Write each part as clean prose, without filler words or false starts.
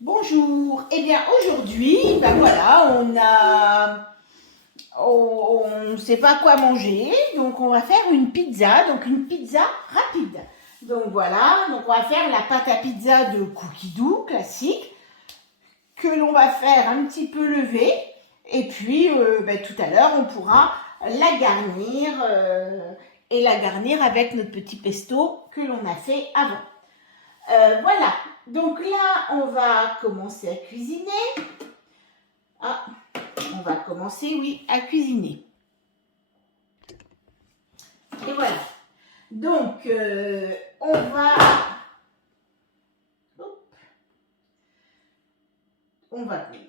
Bonjour. Eh bien aujourd'hui, ben voilà, on ne sait pas quoi manger, donc on va faire une pizza, donc une pizza rapide. Donc voilà, donc on va faire la pâte à pizza de Cookie Dough classique que l'on va faire un petit peu lever et puis tout à l'heure on pourra la garnir et la garnir avec notre petit pesto que l'on a fait avant. Voilà, donc là, on va commencer à cuisiner. Ah, on va commencer, oui, à cuisiner. Et voilà. Donc,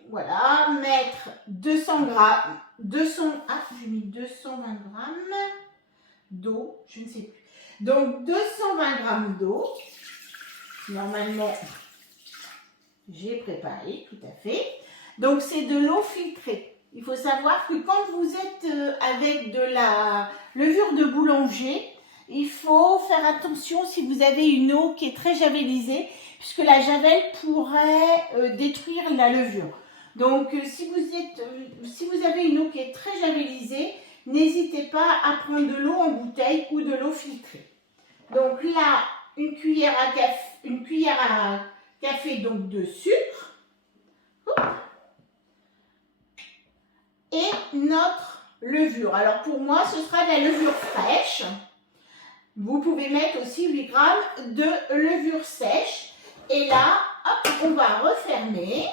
voilà, mettre 200 grammes, j'ai mis 220 grammes d'eau, je ne sais plus. Donc, 220 grammes d'eau. Normalement, j'ai préparé, tout à fait. Donc, c'est de l'eau filtrée. Il faut savoir que quand vous êtes avec de la levure de boulanger, il faut faire attention si vous avez une eau qui est très javelisée, puisque la javel pourrait détruire la levure. Donc, si vous avez une eau qui est très javelisée, n'hésitez pas à prendre de l'eau en bouteille ou de l'eau filtrée. Donc là, une cuillère à café donc de sucre. Et notre levure. Alors pour moi, ce sera de la levure fraîche. Vous pouvez mettre aussi 8 grammes de levure sèche. Et là, hop, on va refermer.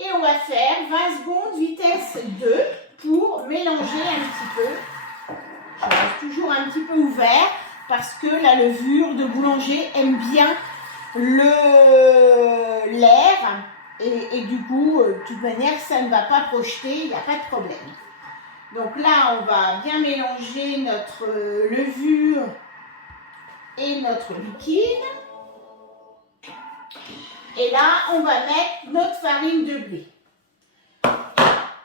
Et on va faire 20 secondes vitesse 2 pour mélanger un petit peu. Je reste toujours un petit peu ouvert parce que la levure de boulanger aime bien l'air. Et du coup, de toute manière, ça ne va pas projeter, il n'y a pas de problème. Donc là, on va bien mélanger notre levure et notre liquide. Et là, on va mettre notre farine de blé.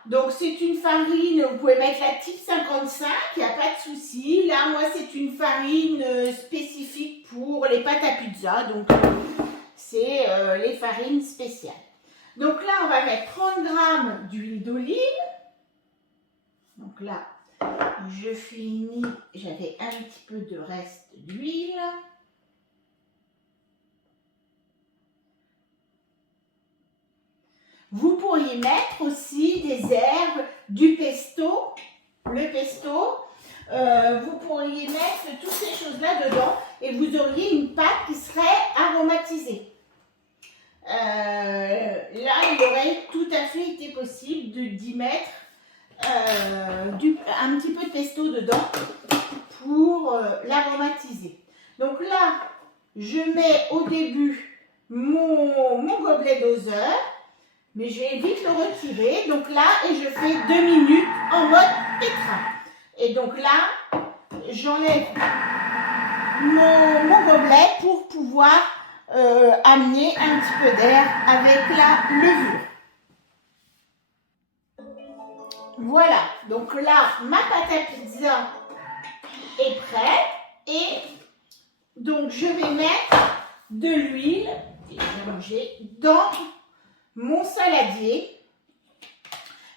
Donc c'est une farine, vous pouvez mettre la type 55, il n'y a pas de souci. Là, moi, c'est une farine spécifique pour les pâtes à pizza, donc c'est les farines spéciales. Donc là, on va mettre 30 grammes d'huile d'olive. Donc là, je finis, j'avais un petit peu de reste d'huile. Vous pourriez mettre aussi des herbes, du pesto, le pesto. Vous pourriez mettre toutes ces choses-là dedans et vous auriez une pâte qui serait aromatisée. Là, il aurait tout à fait été possible d'y mettre un petit peu de pesto dedans pour l'aromatiser. Donc là, je mets au début mon gobelet doseur, mais je vais vite le retirer. Donc là, et je fais 2 minutes en mode pétrin. Et donc là, j'enlève mon gobelet pour pouvoir amener un petit peu d'air avec la levure. Voilà, donc là, ma pâte à pizza est prête et donc je vais mettre de l'huile, dans mon saladier,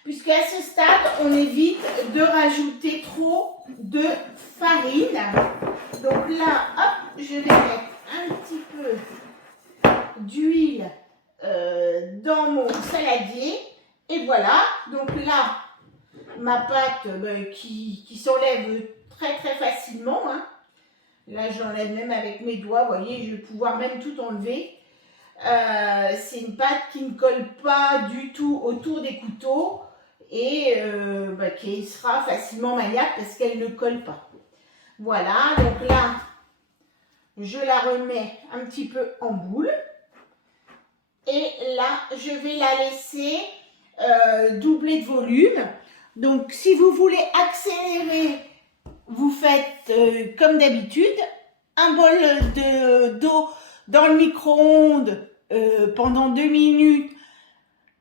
puisqu'à ce stade, on évite de rajouter trop de farine. Donc là, hop, je vais mettre un petit peu d'huile dans mon saladier. Et voilà, donc là, ma pâte qui s'enlève très très facilement. Hein. Là, j'enlève même avec mes doigts, vous voyez, je vais pouvoir même tout enlever. C'est une pâte qui ne colle pas du tout autour des couteaux et qui sera facilement maniable parce qu'elle ne colle pas. Voilà, donc là, je la remets un petit peu en boule. Et là, je vais la laisser doubler de volume. Donc, si vous voulez accélérer, vous faites comme d'habitude, un bol d'eau dans le micro-ondes pendant 2 minutes,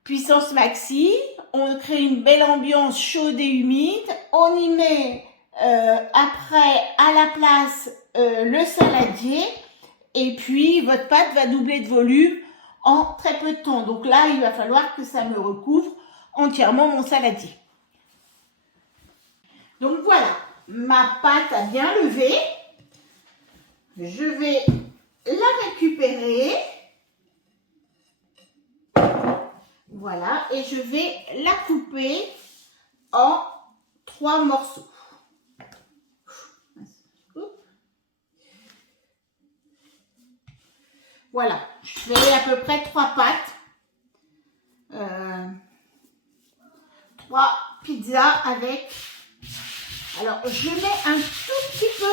puissance maxi. On crée une belle ambiance chaude et humide. On y met après à la place le saladier Et puis, votre pâte va doubler de volume en très peu de temps. Donc là, il va falloir que ça me recouvre entièrement mon saladier. Donc voilà, ma pâte a bien levé. Je vais la récupérer. Voilà, et je vais la couper en 3 morceaux. Voilà, je fais à peu près 3 pâtes. 3 pizzas avec... Alors, je mets un tout petit peu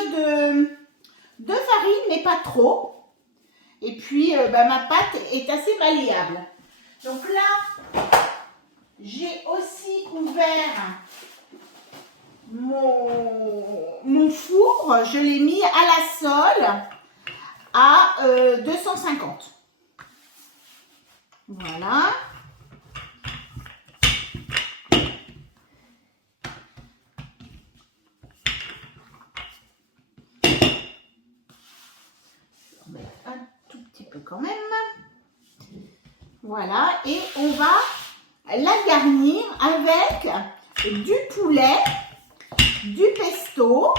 de farine, mais pas trop. Et puis, ma pâte est assez malléable. Donc là, j'ai aussi ouvert mon four. Je l'ai mis à la sole à 250. Voilà. Un tout petit peu quand même. Voilà, et on va la garnir avec du poulet, du pesto,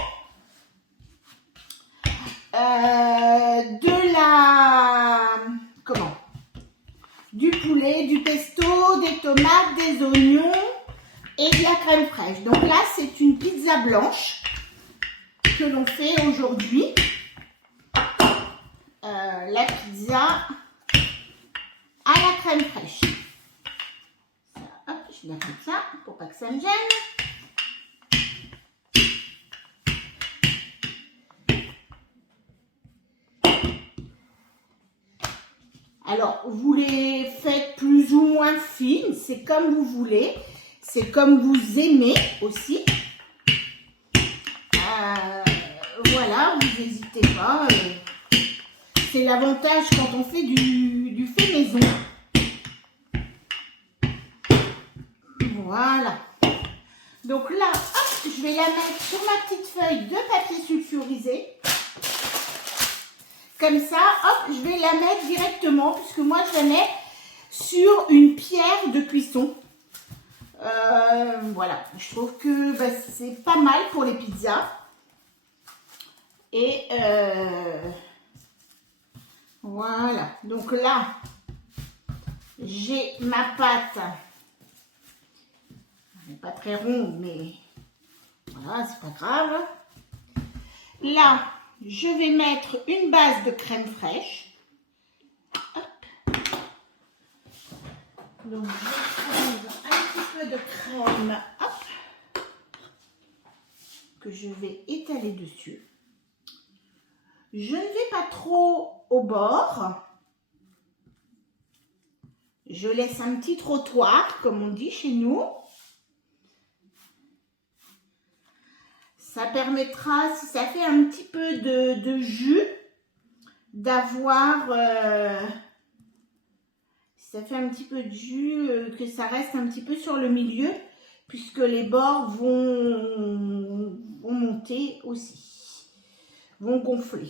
du poulet, du pesto, des tomates, des oignons et de la crème fraîche. Donc là, c'est une pizza blanche que l'on fait aujourd'hui. La pizza à la crème fraîche. Ça, hop, je mets comme ça pour pas que ça me gêne. Alors, vous les faites plus ou moins fines, c'est comme vous voulez, c'est comme vous aimez aussi. Voilà, vous n'hésitez pas. C'est l'avantage quand on fait du fait maison. Voilà. Donc là, hop, je vais la mettre sur ma petite feuille de papier sulfurisé. Comme ça, hop, je vais la mettre directement, puisque moi je la mets sur une pierre de cuisson. Voilà, je trouve que c'est pas mal pour les pizzas. Et voilà, donc là, j'ai ma pâte. Elle n'est pas très ronde, mais voilà, c'est pas grave. Là, je vais mettre une base de crème fraîche. Hop. Donc, je vais prendre un petit peu de crème, hop, que je vais étaler dessus. Je ne vais pas trop au bord. Je laisse un petit trottoir, comme on dit chez nous. Ça permettra, si ça fait un petit peu de jus, d'avoir, si ça fait un petit peu de jus, que ça reste un petit peu sur le milieu, puisque les bords vont monter aussi, vont gonfler.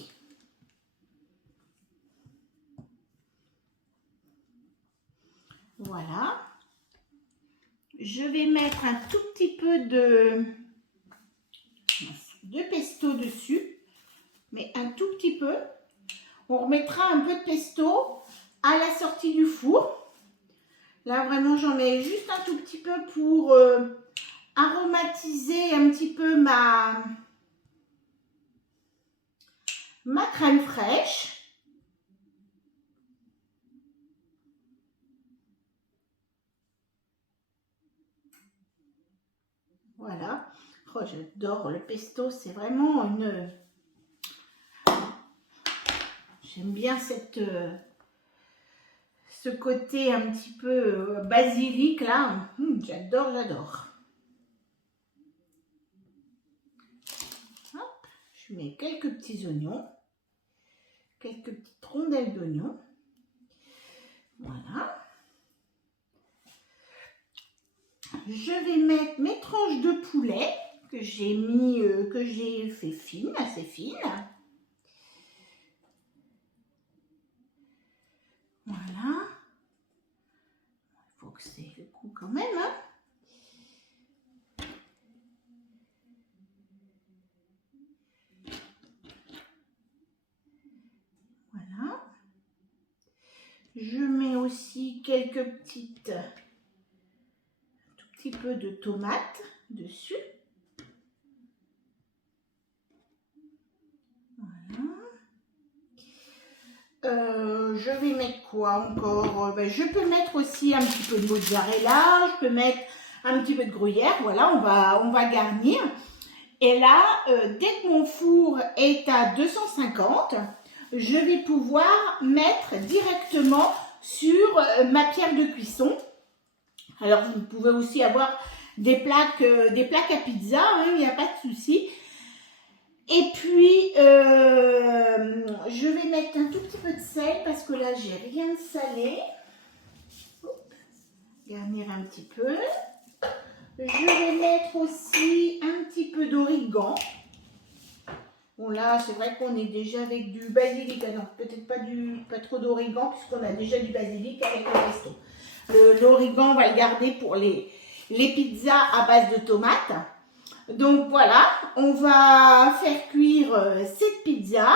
Voilà. Je vais mettre un tout petit peu de pesto dessus, mais un tout petit peu. On remettra un peu de pesto à la sortie du four. Là, vraiment, j'en mets juste un tout petit peu pour aromatiser un petit peu ma crème fraîche. Voilà. Oh, j'adore le pesto, c'est vraiment une... J'aime bien ce côté un petit peu basilic là. J'adore, j'adore. Hop, je mets quelques petits oignons, quelques petites rondelles d'oignons. Voilà. Je vais mettre mes tranches de poulet que j'ai fait fines, assez fines. Voilà. Il faut que c'est le coup quand même. Hein. Voilà. Je mets aussi quelques petites, un tout petit peu de tomates dessus. Voilà. Je vais mettre quoi encore? Je peux mettre aussi un petit peu de mozzarella, je peux mettre un petit peu de gruyère. Voilà, on va garnir. Et là, dès que mon four est à 250, je vais pouvoir mettre directement sur ma pierre de cuisson. Alors, vous pouvez aussi avoir des plaques à pizza, hein, il n'y a pas de souci. Et puis, je vais mettre un tout petit peu de sel parce que là, j'ai rien de salé. Garnir un petit peu. Je vais mettre aussi un petit peu d'origan. Bon là, c'est vrai qu'on est déjà avec du basilic. Ah non, peut-être pas trop d'origan puisqu'on a déjà du basilic avec le pesto. L'origan, on va le garder pour les pizzas à base de tomates. Donc voilà, on va faire cuire cette pizza.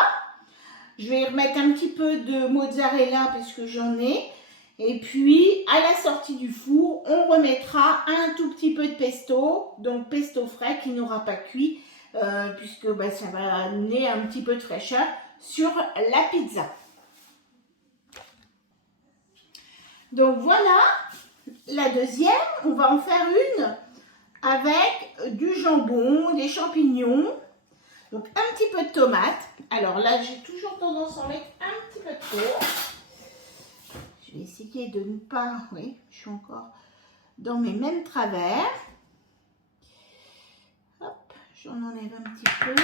Je vais remettre un petit peu de mozzarella puisque j'en ai. Et puis, à la sortie du four, on remettra un tout petit peu de pesto. Donc, pesto frais qui n'aura pas cuit puisque ça va amener un petit peu de fraîcheur sur la pizza. Donc, voilà la deuxième. On va en faire une avec du jambon, des champignons, donc un petit peu de tomate. Alors là, j'ai toujours tendance à en mettre un petit peu trop. Je vais essayer de ne pas... Oui, je suis encore dans mes mêmes travers. Hop, j'en enlève un petit peu.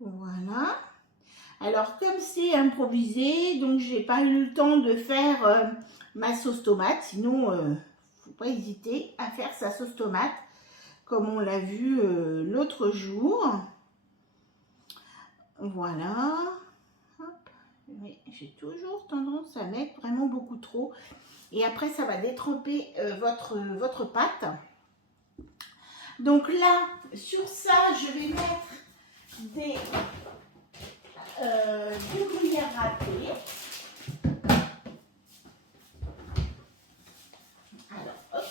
Voilà. Alors, comme c'est improvisé, donc j'ai pas eu le temps de faire ma sauce tomate. Sinon, faut pas hésiter à faire sa sauce tomate, comme on l'a vu l'autre jour. Voilà. Hop. Oui, j'ai toujours tendance à mettre vraiment beaucoup trop. Et après, ça va détremper votre pâte. Donc là, sur ça, je vais mettre du gruyère râpé. Alors, hop.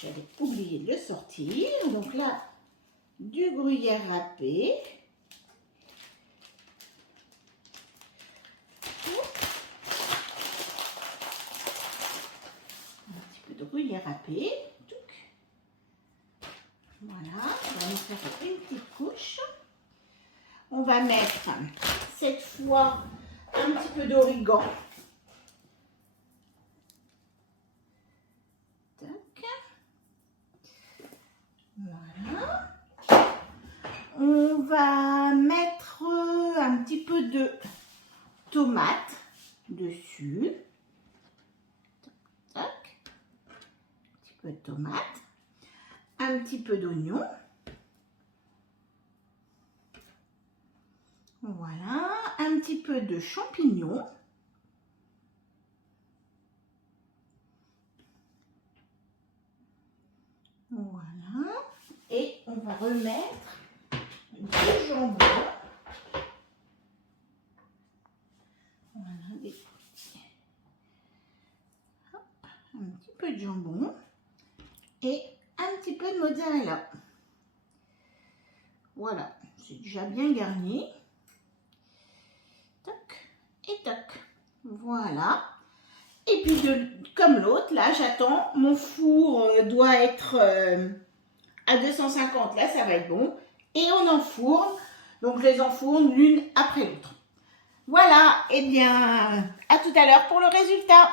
J'avais oublié de le sortir. Donc là, du gruyère râpé. Un petit peu de gruyère râpé. Voilà, on va nous faire une petite couche. On va mettre cette fois un petit peu d'origan. Voilà. On va mettre un petit peu de tomate dessus. Un petit peu de tomate. Un petit peu d'oignon. Voilà, un petit peu de champignons. Voilà, et on va remettre du jambon. Voilà, hop, un petit peu de jambon et un petit peu de mozzarella. Voilà, c'est déjà bien garni. Toc et toc. Voilà. Et puis, comme l'autre, là, j'attends. Mon four doit être à 250. Là, ça va être bon. Et on enfourne. Donc, je les enfourne l'une après l'autre. Voilà. Eh bien, à tout à l'heure pour le résultat.